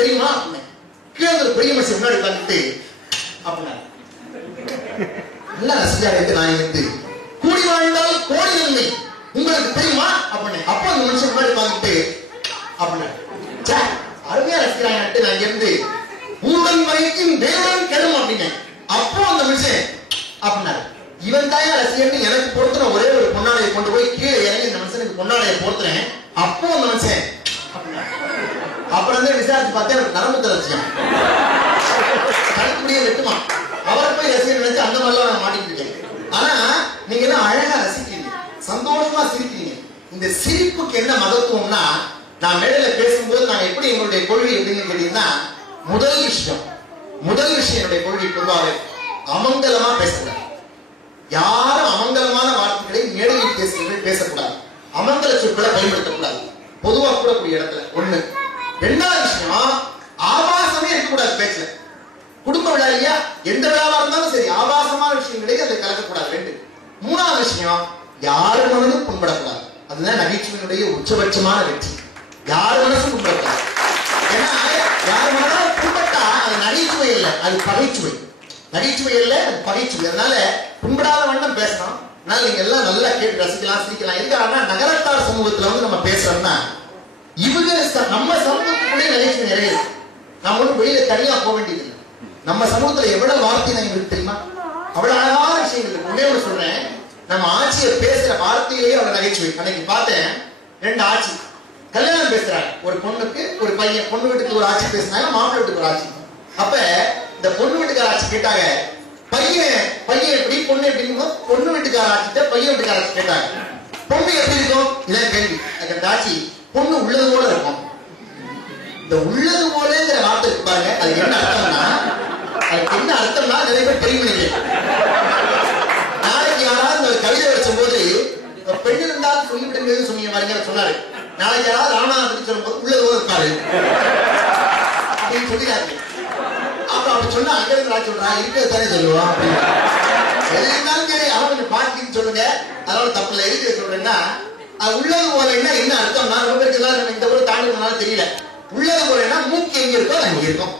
தெரியுமா கீழே ஒரு பெரிய மனுஷன் முன்னாடி உட்காந்துட்டு அப்படின்னா நல்லா ரசிகாரத்தை நான் இருந்து கூடி வாழ்ந்தால் கோடி நன்மை உங்களுக்கு தெரியுமா அப்படின்னு அப்போ அந்த மனுஷன் முன்னாடி உட்காந்துட்டு அப்படின்னா அருமையா ரசிக்கிறாங்க நான் இருந்து ஊழல் வரைக்கும் தேவன் கெடும் அப்படின்னு அப்போ அந்த மனுஷன் அப்படின்னா இவன் தாயா ரசிகன் எனக்கு பொறுத்துன ஒரே ஒரு பொன்னாடையை கொண்டு போய் கீழே இறங்கி இந்த மனுஷனுக்கு பொன்னாடையை பொறுத்துறேன் அப்போ அந்த மனுஷன் அப்புறம் வந்து விசாரிச்சு பார்த்தா எனக்கு நரம்பு தளர்ச்சியம் கணக்குடியே வெட்டுமா அவரை போய் ரசிகன் நினைச்சு அந்த மாதிரிலாம் நான் மாட்டிட்டு இருக்கேன். ஆனா நீங்க எல்லாம் அழகா ரசிக்கிறீங்க, சந்தோஷமா சிரிக்கிறீங்க. இந்த சிரிப்புக்கு என்ன மகத்துவம்னா நான் மேடையில பேசும்போது நான் எப்படி எங்களுடைய கொள்கை எப்படின்னு கேட்டீங்கன்னா முதல் விஷயம் என்னுடைய கொள்கை பொதுவாக அமங்கலமா பேசக்கூடாது. யாரும் அமங்கலமான வார்த்தைகளை மேடையில் பேசக்கூடாது, அமங்கல சொற்களை பயன்படுத்தக்கூடாது. பொதுவா கூடக்கூடிய இடத்துல ஒண்ணு. ரெண்டாவது விஷயம் ஆபாசமே இருக்கக்கூடாது பேச்சுல. குடும்ப விழா இல்லையா, எந்த விழாவா இருந்தாலும் சரி ஆபாசமான விஷயங்களே அதை கலக்கக்கூடாது. ரெண்டு. மூணாவது விஷயம் யாரு மனதும் புண்படக்கூடாது. அதுதான் நகைச்சுவையினுடைய உச்சபட்சமான வெற்றி. யாரு மனசும் புண்படக்கூடாது. ஏன்னா யாரு மனதும் புண்பட்டா அது நகைச்சுவை இல்லை, அது பகைச்சுவை. நகைச்சுவை இல்லை, அது பகைச்சுவை. அதனால புண்படாத வண்ணம் பேசணும். அதனால நீங்க எல்லாம் நல்லா கேட்டு ரசிக்கலாம், சிரிக்கலாம். எதுக்காகனா நகரத்தார் சமூகத்துல வந்து நம்ம பேசுறோம்னா இவங்க நம்ம சமூகத்துக்குள்ளே நகைச்சுவை நிறைய இருக்கு. நம்ம ஒன்றும் வெளியில தனியா போக வேண்டியது இல்லை. நம்ம சமூகத்துல எவ்வளவு வார்த்தை எங்களுக்கு தெரியுமா, அவ்வளவு அழகான விஷயங்கள் இருக்கு. ஒன்னே ஒன்று சொல்றேன், நம்ம ஆட்சியை பேசுற வார்த்தையிலேயே அவ்வளவு நகைச்சுவை. அன்னைக்கு பார்த்தேன், ரெண்டு ஆட்சி கல்யாணம் பேசுறாங்க. ஒரு பொண்ணுக்கு ஒரு பையன், பொண்ணு வீட்டுக்கு ஒரு ஆட்சி பேசினாங்க, மாப்பிள்ளை வீட்டுக்கு ஒரு ஆட்சி. அப்ப இந்த பொண்ணு வீட்டுக்கார ஆட்சி கேட்டாங்க, பையன் எப்படி பொண்ணு எப்படின்னு. பொண்ணு வீட்டுக்கார ஆட்சிட்ட பையன் வீட்டுக்கார ஆட்சி கேட்டாங்க, பொண்ணு எப்படி இருக்கும் இதான் கேள்வி. அந்த ஆட்சி பொண்ணு உள்ளது போல இருக்கும். இந்த உள்ளது போலங்கிற வார்த்தை இருக்கு பாருங்க, அது என்ன அர்த்தம்னா, அதுக்கு என்ன அர்த்தம்னா நிறைய பேர் தெரியும் நினைக்கிறேன். நாளைக்கு யாராவது கவிதை வச்சும் போது பெண் இருந்தாலும் சொல்லிவிடுங்க சொன்னீங்க பாருங்க சொன்னாரு. நாளைக்கு யாராவது ராமநாதன் பத்தி சொல்லும் போது உள்ளது போல இருக்காரு அப்படின்னு சொல்லிடாரு. அப்புறம் அப்படி சொன்னா அங்க இருந்து நான் சொல்றேன் இருக்கிறது தானே சொல்லுவான் அப்படின்னு. இருந்தாலும் சரி அவன் கொஞ்சம் பார்க்கின்னு சொல்லுங்க, அதனால தப்பு இல்லை. எதுக்கு சொல்றேன்னா அது உள்ளது போலன்னா என்ன அர்த்தம்னா ரொம்ப பேருக்கு இந்த ஊரை தாண்டினாலும் தெரியல. உள்ளது போலன்னா மூக்கு எங்க இருக்கோ அங்க இருக்கும்,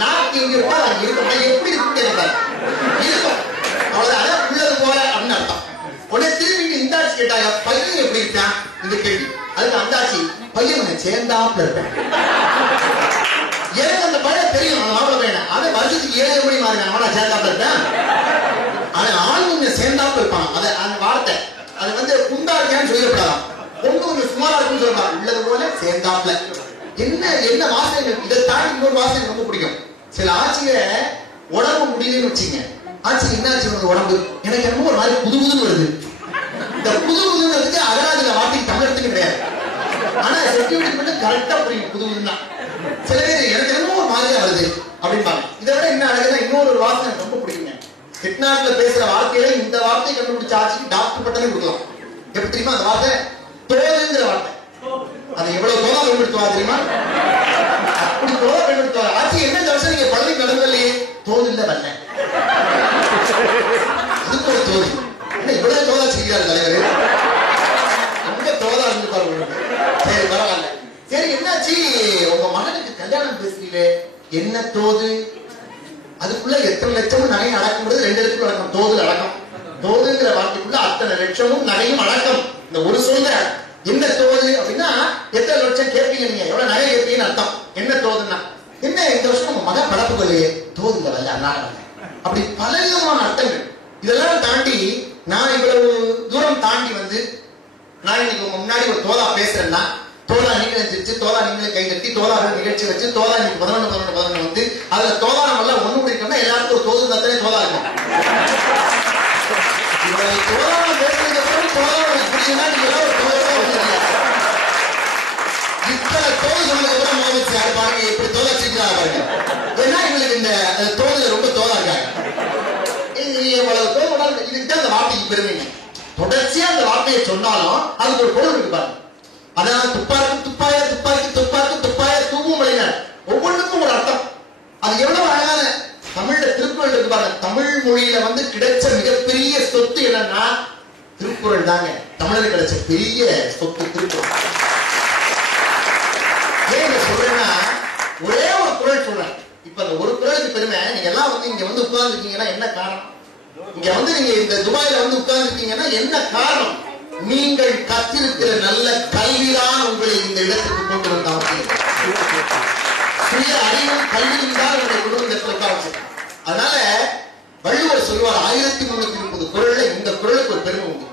நாக்கு எங்க இருக்கோ அங்க இருக்கும். எப்படி இருக்கு இருக்கும், அவ்வளவுதான். உள்ளது போல அப்படின்னு அர்த்தம். உடனே திரும்பிட்டு இந்த ஆட்சி கேட்டாங்க, பையன் எப்படி இருக்கான் இந்த கேள்வி. அதுக்கு அந்த ஆட்சி பையன் சேர்ந்தாப்புல இருப்பேன். எனக்கு அந்த பையன் தெரியும், அவன் மாப்பிள்ள பையன். அவன் வருஷத்துக்கு 7 மணி மாறி அவனா சேர்ந்தாப்புல இருப்பேன். அவன் ஆள் கொஞ்சம் சேர்ந்தாப்புல இருப்பான். அதை அந்த வார்த்தை அது வந்து குண்டா இருக்கான்னு சொல்லப்படாதான், பொண்ணு கொஞ்சம் சுமாரா இருக்குன்னு சொல்லலாம். உள்ளது போல சேர்ந்தாப்புல என்ன வாசனைகள். இதை தாண்டி இன்னொரு வாசனை ரொம்ப பிடிக்கும். சில ஆட்சிய உடம்பு முடியலன்னு வச்சுங்க, ஆட்சி என்ன ஆச்சு உங்க உடம்பு எனக்கு என்னமோ ஒரு மாதிரி புது புதுன்னு வருது. இந்த புது புதுங்கிறதுக்கு அகராதில வார்த்தைக்கு தமிழத்துக்கு கிடையாது. ஆனா செக்யூரிட்டி மட்டும் கரெக்டா புரியும் புது புதுன்னா. சில பேர் எனக்கு என்னமோ ஒரு மாதிரியா வருது அப்படின்பாங்க. இதை விட என்ன அழகுனா இன்னொரு வாசனை ரொம்ப பிடிக்குங்க. செட்நாட்டுல பேசுற வார்த்தையில இந்த வார்த்தையை கண்டுபிடிச்ச ஆட்சிக்கு டாக்டர் பட்டமே கொடுக்கலாம். எப்படி தெரியுமா அந்த வார்த்தை? தோதுங்கிற வார்த்தை. அது எவ்வளவு தோதா பயன்படுத்துவா தெரியுமா? அப்படி தோதா பயன்படுத்துவா. ஆட்சி என்ன வருஷம் நீங்க பள்ளி நடந்தலையே தோது இல்ல வரல, அதுக்கு ஒரு தோது. என்ன இவ்வளவு தோதா செய்கிறார் தலைவர், ரொம்ப தோதா இருந்து பாருங்க. சரி பரவாயில்ல. சரி என்னாச்சு உங்க மகனுக்கு கல்யாணம் பேசுறீங்களே என்ன தோது? அதுக்குள்ள எத்தனை லட்சமும் நகையும் அடக்கும்போது 2 இடத்துக்குள்ள அடக்கம். தோது அடக்கம். தோதுங்கிற வார்த்தைக்குள்ள அத்தனை லட்சமும் நகையும் அடக்கம். இந்த ஒரு சொல்ற என்ன தோது அப்படின்னா எத்தனை லட்சம் கேட்பீங்க, நீங்க எவ்வளவு நகை கேட்பீங்கன்னு அர்த்தம். என்ன தோதுன்னா என்ன இந்த வருஷம் உங்க மகன் படப்பு இல்லையே தோதுல வரல அப்படி பல விதமான அர்த்தங்கள். இதெல்லாம் தாண்டி நான் இவ்வளவு தூரம் தாண்டி வந்து நான் இன்னைக்கு உங்க முன்னாடி ஒரு தோதா பேசுறேன்னா தோதா நீங்களே சிரிச்சு தோதா நீங்களே கை கட்டி தோதா நிகழ்ச்சி வச்சு தோதா இன்னைக்கு 11 வந்து அதுல தோதா நம்ம எல்லாம் ஒண்ணு முடிக்கணும்னா எல்லாருக்கும் ஒரு தோது தானே தோதா இருக்கும். தோதா பேசுறதுக்கு அப்புறம் தோதா புரியுதுன்னா நீங்க எல்லாம் ஒரு தோதா இத்தனை தோது சொன்னதுக்கு அப்புறம் மோதிச்சு அது பாருங்க எப்படி தோதா சிரிக்கிறா பாருங்க. ஏன்னா இவங்களுக்கு இந்த தோதுல ரொம்ப தோதா இருக்காங்க. இவ்வளவு தோதா இதுக்கு அந்த வார்த்தைக்கு பெருமைங்க. தொடர்ச்சியா அந்த வார்த்தையை சொன்னாலும் அதுக்கு ஒரு பொருள் இருக்கு பாருங்க. அதான் துப்பாக்கி துப்பாய துப்பாக்கி துப்பாக்கி துப்பாய தூவும் மொழியினர் ஒவ்வொன்றுக்கும் ஒரு அர்த்தம். அது எவ்வளவு அழகான தமிழ்ல திருக்குறள் இருக்கு பாருங்க. தமிழ் மொழியில வந்து கிடைச்ச மிகப்பெரிய சொத்து என்னன்னா திருக்குறள் தாங்க. தமிழருக்கு கிடைச்ச பெரிய சொத்து திருக்குறள். ஏன் சொல்றேன்னா சொல்றேன். இப்ப அந்த ஒரு குரலுக்கு பெருமை. நீங்க எல்லாம் வந்து இங்க வந்து உட்கார்ந்துருக்கீங்கன்னா என்ன காரணம்? இங்க வந்து நீங்க இந்த துபாயில வந்து உட்கார்ந்துருக்கீங்கன்னா என்ன காரணம்? நீங்கள் கற்றிருக்கிற நல்ல கல்விதான் உங்களை இந்த இடத்துக்கு கொண்டு வந்தாங்க. சுய அறிவும் கல்வியும் தான் உங்களை கொண்டு வந்து உட்கார்ந்து. அதனால வள்ளுவர் சொல்வார் 1330 குறள்ல இந்த குறளுக்கு ஒரு பெருமை உண்டு.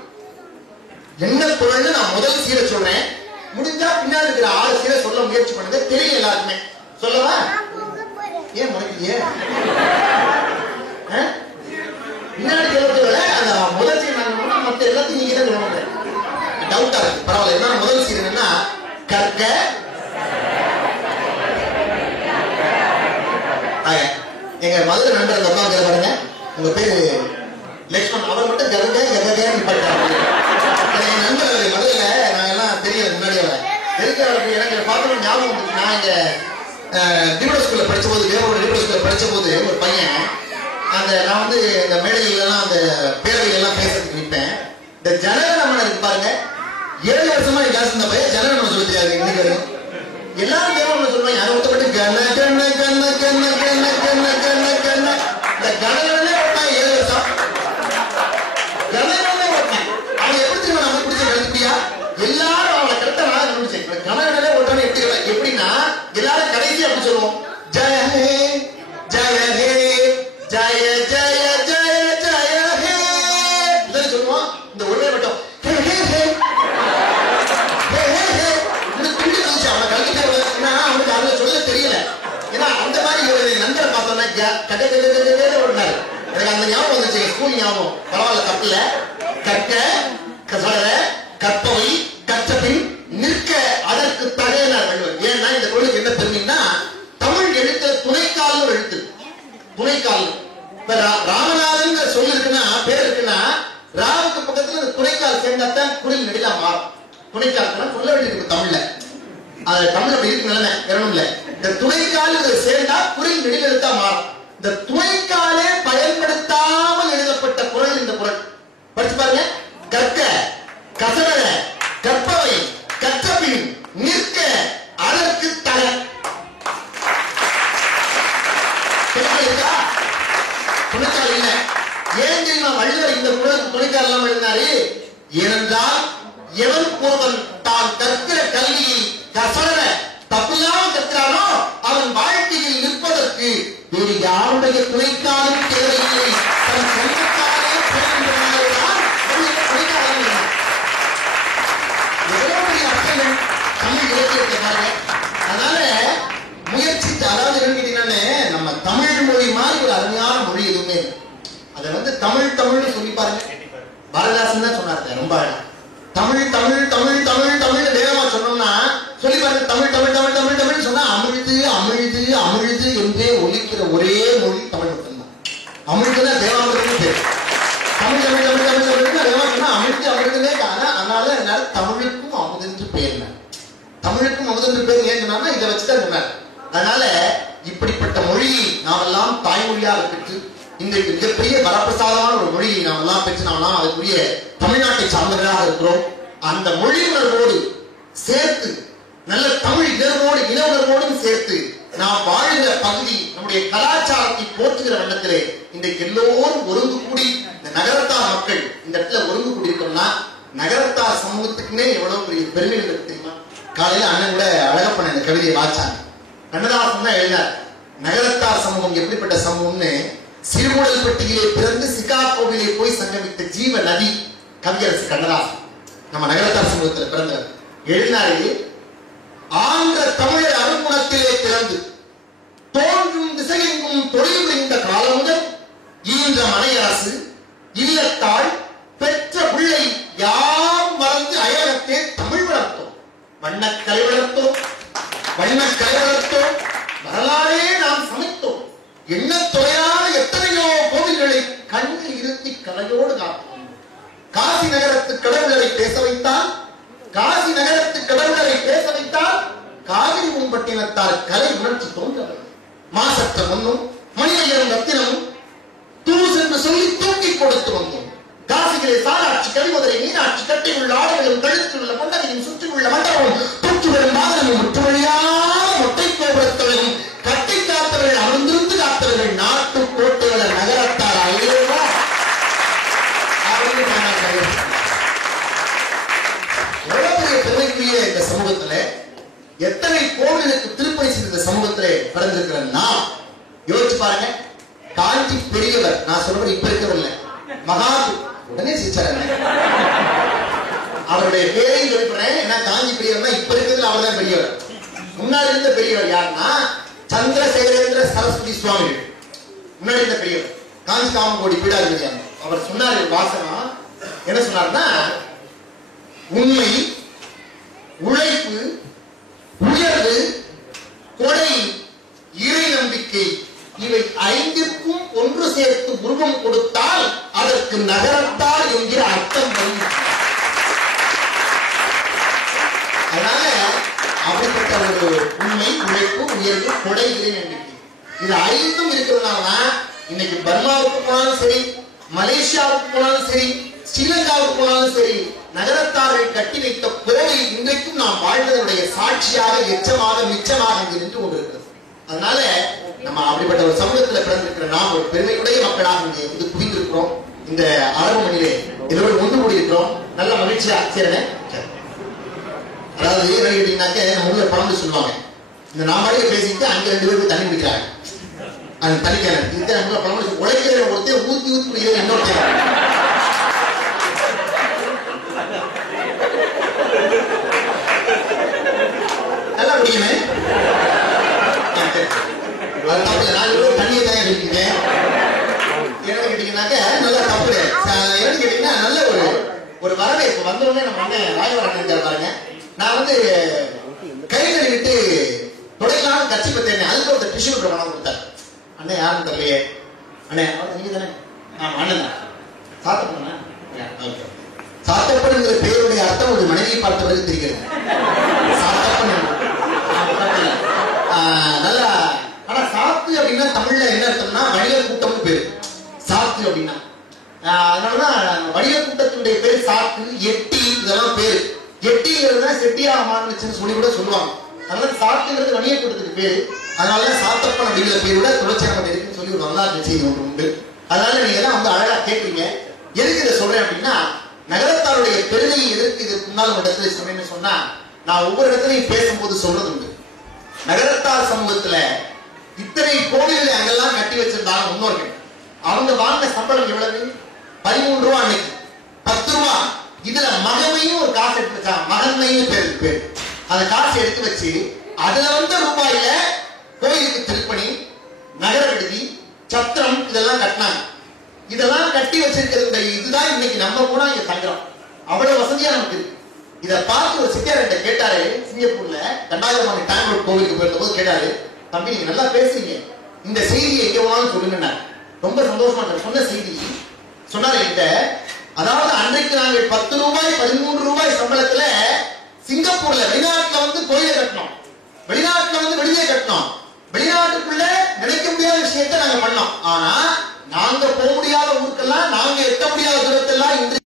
என்ன குறள்னு நான் முதல் சீரை சொல்றேன். முடிஞ்சா பின்னாடி இருக்கிற 6 சீரை சொல்ல முயற்சி பண்ணுங்க. தெரியும் எல்லாருக்குமே. சொல்லவா? ஏன் முறைக்கலையே? பின்னாடி சொல்றதுல அந்த முதல் சீரை நாங்க மத்த எல்லாத்தையும் நீங்க தான் சொல்லுவாங்க. டவுட்டா இருக்கு. பரவாயில்ல. என்ன முதல் சீரை என்னன்னா கற்க எங்க மதுரை நண்பர் உட்காந்து பாருங்க. உங்க பேரு லட்சுமண். அவர் மட்டும் ஜகக ஜககன்னு பாட்டாங்க. என் நண்பர் மதுரையில நான் எல்லாம் தெரியல முன்னாடி எதுக்கு எனக்கு பார்க்கணும் ஞாபகம் வந்துச்சு. நான் இங்க டிவிட ஸ்கூல்ல படிச்ச போது டிவிட ஸ்கூல்ல படிச்ச போது ஒரு பையன் அந்த நான் வந்து இந்த மேடைகள்லாம் அந்த பேரவைகள் எல்லாம் பேசுறதுக்கு நிற்பேன். இந்த ஜனகணமன இருக்கு பாருங்க. 7 வருஷமா கிளாஸ் இந்த பையன் ஜனகணமன சொல்லி தெரியாது இன்னைக்கு வரைக்கும். எல்லாரும் தேவன் சொல்லுவாங்க. யாரும் ஒருத்தப்பட்டு கண்ண கண்ண கண்ண கண்ண கண்ண கண்ண கண்ண கண்ண இந்த கணவனே ஓட்டான் 7 வருஷம். கணவனே ஓட்டான். அவன் எப்படி தெரியுமா நம்ம பிடிச்ச கழுத்துப்பியா? எல்லாரும் அவனை கரெக்டா நான் கண்டுபிடிச்சேன். கணவனே ஓட்டான்னு எப்படின்னா எல்லாரும் கடைசி அப்படி சொல்லுவோம். ஜய ஹே ஜய ஹே ஜய ஜய ஜய ஜய ஹே இதெல்லாம் சொல்லுவோம். இந்த ஒரே மட்டும் ஹே ஹே ஹே ஹே ஹே ஹே இன்னும் துண்டு இருந்துச்சு. அவனை கழுத்துட்டே அவனுக்கு அதை சொல்ல தெரியல. ஏன்னா அந்த மாதிரி ஒரு நண்பரை பார்த்தோம்னா கடை ஓடினாரு. எனக்கு அந்த ஞாபகம் வந்துச்சு. ஸ்கூல் ஞாபகம். பரவாயில்ல தப்பில்ல. கற்க கசட கற்பவை கற்றபின் நிற்க அதற்கு தகையினார் வள்ளுவர். ஏன்னா இந்த குறளுக்கு என்ன பெருமைன்னா தமிழ் எழுத்து துணைக்கால் எழுத்து. துணைக்கால். இப்ப ராமநாதன் சொல்லு இருக்குன்னா பேர் இருக்குன்னா ராவுக்கு பக்கத்துல துணைக்கால் சேர்ந்தாத்தான் குரல் நெடிலா மாறும். துணைக்கால் சொல்ல வேண்டியிருக்கு தமிழ்ல. அது தமிழ் அப்படி இருக்கு நிலைமை வரணும்ல. இந்த துணைக்கால் சேர்ந்தா குரல் நெடில் எழுத்தா மாறும். இந்த துணைக்காலே பயன்படுத்தாமல் எழுதப்பட்ட குறள் இந்த குறள். படிச்சு பாருங்க. கற்க கசட கற்பவை கற்றபின் நிற்க அதற்கு தலை. துணைக்கால் இல்ல. ஏன் தெரியுமா வள்ளுவர் இந்த குறளுக்கு துணைக்கால் எல்லாம் எழுதினாரு? ஏனென்றால் எவன் ஒருவன் தான் கற்கிற கல்வியை கசட தப்பில்லாம கற்கிறானோ அவன் வாழ்க்கையில் நிற்பதற்கு வேறு யாருடைய துணைக்காலும் தேவையில்லை. தன் சொந்தக்காலே தமிழ் இலக்கியத்தை பாருங்க. அதனால முயற்சித்து அதாவது என்னன்னு நம்ம தமிழ் மொழி மாதிரி ஒரு அருமையான மொழி எதுவுமே. அதை வந்து தமிழ் தமிழ்னு சொல்லி பாருங்க. பாரதிதாசன் தான் சொன்னார். ரொம்ப தமிழ் தமிழ் தமிழ் தமிழ் தமிழ் வேகமா சொன்னோம்னா சொல்லி பாருங்க. தமிழ் தமிழ் தமிழ் தமிழ் தமிழ் சொன்னா அமிழ்து அமிழ்து அமிழ்து என்றே ஒலிக்கிற ஒரே மொழி தமிழ் மட்டும்தான். அமிழ்துதான் தேவாமிர்தம் பேர். தமிழ் தமிழ் தமிழ் தமிழ் தமிழ் வேகமா சொன்னா அமிழ்து அமிழ்துனே. அதனால என்னால தமிழுக்கும் அமுதென்று பேர். தமிழுக்கும் அமுதென்று பேர் ஏன் சொன்னா இதை வச்சுதான் சொன்னார். அதனால இப்படிப்பட்ட மொழியை நாமெல்லாம் தாய்மொழியாக பெற்று இந்த மிகப்பெரிய வரப்பிரசாதமான ஒரு மொழியை நாம் எல்லாம் பெற்று நாமெல்லாம் அதுக்குரிய தமிழ்நாட்டை சார்ந்தவர்களாக இருக்கிறோம். அந்த மொழி உணர்வோடு சேர்த்து நல்ல தமிழ் இன உணர்வோடும் சேர்த்து நாம் வாழ்கிற பகுதி நம்முடைய கலாச்சாரத்தை போற்றுகிற வண்ணத்திலே இன்றைக்கு எல்லோரும் ஒருங்கு கூடி இந்த நகரத்தார் மக்கள் இந்த இடத்துல ஒருங்கு கூடி இருக்கோம்னா நகரத்தார் சமூகத்துக்குன்னே எவ்வளவு பெரிய பெருமைகள் இருக்கு தெரியுமா? காலையில அண்ணன் கூட அழகப்பண்ண இந்த கவிதையை வாச்சாங்க. கண்ணதாசன் தான் எழுதினார். நகரத்தார் சமூகம் எப்படிப்பட்ட சமூகம்னு. சிறுமுடல்பட்டியிலே பிறந்து சிகாகோவிலே போய் சங்கமித்த ஜீவ நதி கவியரசு கண்ணதாசன் நம்ம நகரத்தார் சமூகத்தில் பிறந்தவர். எழுதினாரு. ஆந்திர தமிழர் அருங்குணத்திலே பிறந்து தோன்றும் திசையெங்கும் தொழில் புரிந்த காலம் முதல் ஈன்ற மனையரசு இல்லத்தாள் பெற்ற பிள்ளை யாம் மறந்து அயலத்தே தமிழ் வளர்த்தோம். வண்ணக்கலை வளர்த்தோம். வண்ணக்கலை வளர்த்தோம். வரலாறே நாம் சமைத்தோம். எண்ண தொலையாத எத்தனையோ கோவில்களை கண்ணில் இருத்தி கலையோடு காத்தோம். காசி நகரத்து கடவுளரை பேச வைத்தால் காசி நகரத்து கடவுளரை பேச வைத்தால் காவிரி முன்பட்டினத்தால் கலை உணர்ச்சி தோன்றவர். மாசற்ற மண்ணும் மணியரும் ரத்தினமும் தூசு என்று சொல்லி தூக்கி கொடுத்து வந்தோம். காசிகளே சாராட்சி கழிவதரை மீனாட்சி கட்டி உள்ள ஆடைகளும் கழுத்தில் உள்ள கொண்டதையும் சுற்றி உள்ள மண்டபமும் தொற்று வரும் வாகனமும் முற்றுவழியான மொட்டை கோபுரத்தவரும் கட்டி காத்த பாருங்க. காஞ்சி பெரியவர், நான் சொல்றது இப்ப இருக்கவில்லை, மகாது உடனே சிரிச்சாரு. அவருடைய பேரையும் சொல்லிடுறேன். ஏன்னா காஞ்சி பெரியவர்னா இப்ப இருக்கிறதுல அவர் தான் பெரியவர். முன்னாடி இருந்த பெரியவர் யாருன்னா சந்திரசேகரேந்திர சரஸ்வதி சுவாமிகள். முன்னாடி இருந்த பெரியவர் காஞ்சி காமகோடி பீடாதிபதி. அவர் சொன்னார் வாசகம் என்ன சொன்னார்னா, உண்மை, உழைப்பு, உயர்வு, கொடை, இறை நம்பிக்கை இவை ஐந்திற்கும் ஒன்று சேர்த்து உருவம் கொடுத்தால் அதற்கு நகரத்தார் என்கிற அர்த்தம் வரும். அதனால அப்படிப்பட்ட ஒரு உண்மை, உழைப்பு, உயர்வு, கொடை, இறை நம்பிக்கை இது ஐந்தும் இருக்கிறதுனாலதான் இன்னைக்கு பர்மாவுக்கு போனாலும் சரி, மலேசியாவுக்கு போனாலும் சரி, ஸ்ரீலங்காவுக்கு போனாலும் சரி, நகரத்தார்கள் கட்டி வைத்த கோவில் இன்றைக்கும் நாம் வாழ்வதனுடைய சாட்சியாக, எச்சமாக, மிச்சமாக நின்று கொண்டிருக்கிறது. அதனால நம்ம அப்படிப்பட்ட ஒரு சமூகத்துல பிறந்திருக்கிற நாம் ஒரு பெருமையுடைய மக்களாக இது குவிந்திருக்கிறோம். இந்த அரபு மணியிலே இதோடு ஒன்று கூடி இருக்கிறோம். நல்ல மகிழ்ச்சியா சேரேன். அதாவது என்ன கேட்டீங்கன்னாக்க நம்ம ஊர்ல பழந்து சொல்லுவாங்க, இந்த நாமாடியே பேசிட்டு அங்க 2 பேருக்கு தண்ணி குடிக்கிறாங்க. அந்த தனிக்கான இதுக்கு நம்ம பழமொழி, உழைக்கிற ஒருத்தர் ஊத்தி ஊத்தி குடிக்கிறது இன்னொருத்தர். நல்லா குடிக்கணுமே. தண்ணியை தான் இருக்கீங்க. என்ன கேட்டீங்கன்னாக்க நல்லா தப்பு. என்ன கேட்டீங்கன்னா நல்ல ஒரு வரவேற்பு வந்தோடனே நம்ம அண்ணன் ராஜவரன் பாருங்க. நான் வந்து கை கழுவிட்டு தொடங்கலான்னு கட்சி பத்தேன். அதுக்கு ஒரு டிஷ்யூ பணம் கொடுத்தாரு. அண்ணன் யாருன்னு தெரியலையே. அண்ணே நீங்க தானே? ஆமா அண்ணன் தான். சாத்தப்பண்ணா சாத்தப்பன் பேருடைய அர்த்தம் ஒரு மனைவியை பார்த்தவருக்கு தெரிகிறது. சாத்தப்பன் நல்லா. ஆனா சாத்து அப்படின்னா தமிழ்ல என்ன அர்த்தம்னா வணிக கூட்டம்னு பேரு. சாத்து அப்படின்னா அதனாலதான் வணிக கூட்டத்தினுடைய பேரு சாத்து, எட்டி இதெல்லாம் பேரு. எட்டிங்கிறது செட்டியா மாறுச்சுன்னு சொல்லி கூட சொல்லுவாங்க. அதனால சாத்துங்கிறது வணிக கூட்டத்துக்கு பேரு. அதனாலதான் சாத்தப்பன் அப்படிங்கிற பேரோட தொடர்ச்சி நம்ம இருக்குன்னு சொல்லி ஒரு வரலாற்று செய்தி ஒன்று உண்டு. அதனால நீங்க எல்லாம் வந்து அழகா கேட்குறீங்க. எதுக்கு இதை சொல்றேன் அப்படின்னா, நகரத்தாருடைய பெருமையை எதற்கு இதற்கு முன்னால் ஒரு இடத்துல சொன்னேன்னு சொன்னா, நான் ஒவ்வொரு இடத்துலையும் பேசும்போது சொல்றது உண்டு. நகரத்தார் சமூகத்துல இத்தனை கோடிகளை அங்கெல்லாம் கட்டி வச்சிருந்தாங்க முன்னோர்கள். அவங்க வாங்கின சம்பளம் எவ்வளவு? 13 ரூபா அன்னைக்கு, 10 ரூபா. இதுல மகமையும் ஒரு காசு எடுத்து வச்சாங்க. மகன்மையும் பேரு. அந்த காசு எடுத்து வச்சு அதுல வந்த ரூபாயில கோயிலுக்கு திருப்பணி, நகர விடுதி, சத்திரம் இதெல்லாம் கட்டினாங்க. இதெல்லாம் கட்டி வச்சிருக்கிறது இதுதான் இன்னைக்கு நம்ம கூட இங்க தங்குறோம். அவ்வளவு வசதியா நமக்கு இருக்கு. இதை பார்த்து ஒரு சித்தியார்கிட்ட கேட்டாரு, சிங்கப்பூர்ல 2000 ஆண்டு டேங்க் கோவிலுக்கு போயிருந்த போது கேட்டாரு, தம்பி நீங்க நல்லா பேசுறீங்க, இந்த செய்தியை எங்க வேணாலும் சொல்லுங்க. ரொம்ப சந்தோஷமா சொன்ன செய்தி சொன்னாரு என்கிட்ட. அதாவது அன்றைக்கு நாங்கள் 10 ரூபாய் 13 ரூபாய் சம்பளத்துல சிங்கப்பூர்ல வெளிநாட்டுல வந்து கோயிலை கட்டணும், வெளிநாட்டுல வந்து வெளியே கட்டணும், வெளிநாட்டுக்குள்ள நினைக்க முடியாத விஷயத்தை நாங்க பண்ணோம். ஆனா நாங்க போக முடியாத ஊருக்கெல்லாம், நாங்க எட்ட முடியாத தூரத்தெல்லாம் இன்று